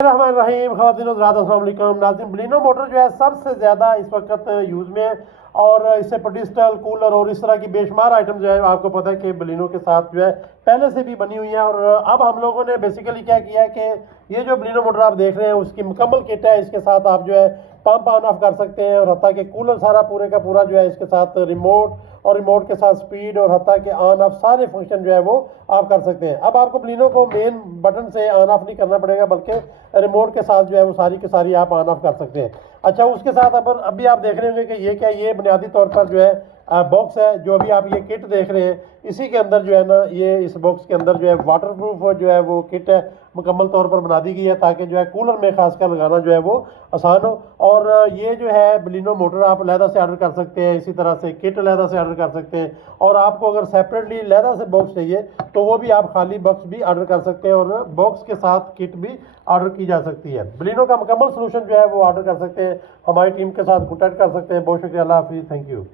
रहीम ख़वातीन हज़रात अस्सलाम वालेकुम नाज़रीन, बलिनो मोटर जो है सबसे ज़्यादा इस वक्त यूज़ में है और इससे पेडिस्टल कूलर और इस तरह की बेशुमार आइटम जो है आपको पता है कि बलिनो के साथ जो है पहले से भी बनी हुई है। और अब हम लोगों ने बेसिकली क्या किया है कि ये जो बलिनो मोटर आप देख रहे हैं उसकी मुकम्मल किट है। इसके साथ आप जो है पंप ऑन ऑफ कर सकते हैं और हत्ता कि कूलर सारा पूरे का पूरा जो है इसके साथ रिमोट और रिमोट के साथ स्पीड और हत्ता के ऑन ऑफ सारे फंक्शन जो है वो आप कर सकते हैं। अब आपको बलिनो को मेन बटन से ऑन ऑफ नहीं करना पड़ेगा बल्कि रिमोट के साथ जो है वो सारी की सारी आप ऑन ऑफ कर सकते हैं। अच्छा, उसके साथ अब अभी आप देख रहे होंगे कि ये क्या, ये बुनियादी तौर पर जो है बॉक्स है। जो अभी आप ये किट देख रहे हैं इसी के अंदर जो है ना, ये इस बॉक्स के अंदर जो है वाटरप्रूफ जो है वो किट है मुकम्मल तौर पर बना दी गई है ताकि जो है कूलर में खासकर लगाना जो है वो आसान हो। और ये जो है बलिनो मोटर आप लहदा से ऑर्डर कर सकते हैं, इसी तरह से किट लहदा से ऑर्डर कर सकते हैं। और आपको अगर सेपरेटली लहदा से बॉक्स चाहिए तो वो भी आप खाली बॉक्स भी ऑर्डर कर सकते हैं और बॉक्स के साथ किट भी ऑर्डर की जा सकती है। बलिनो का मुकम्मल सोल्यूशन जो है वो ऑर्डर कर सकते हैं, हमारी टीम के साथ कॉन्टैक्ट कर सकते हैं। बहुत शुक्रिया, अल्लाह हाफिज़, थैंक यू।